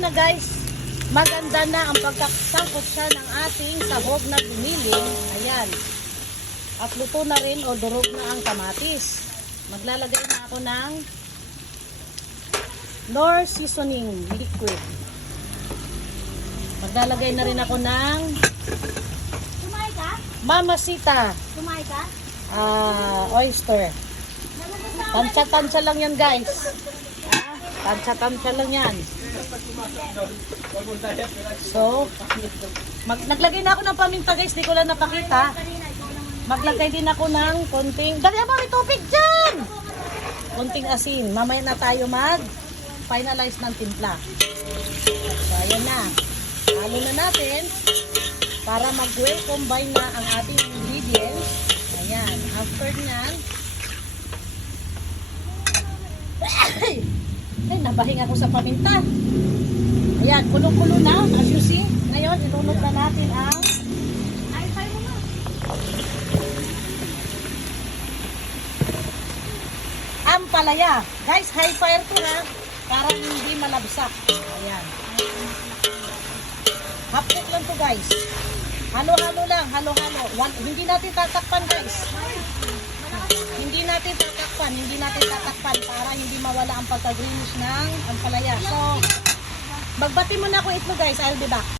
na guys, maganda na ang pagkasangkot siya ng ating sahog na gumiling. Ayan. At luto na rin o durog na ang kamatis. Maglalagay na ako ng Knorr seasoning liquid. Maglalagay na rin ako ng Mamacita oyster. Tansya-tansya lang yan guys. Tansya-tansya lang yan. So, naglagay na ako ng paminta guys. Di ko lang napakita. Maglagay din ako ng konting, dali mo may tubig dyan! Konting asin. Mamaya na tayo mag-finalize ng timpla. So, ayan na. Halo na natin para mag-well combine na ang ating ingredients. Ayan. After nyan, ay, nabahing ako sa paminta. Ayan, kulo-kulo na. As you see, ngayon, ilunod na natin ang ampalaya. Guys, high fire to ha, para hindi malabsak. Ayan. Hapok lang to guys. Halo-halo lang, halo-halo. Hindi natin tatakpan guys. Hindi natin tatakpan para hindi mawala ang pagka-greenish ng ampalaya. So, magbati muna ako ito guys. I'll be back.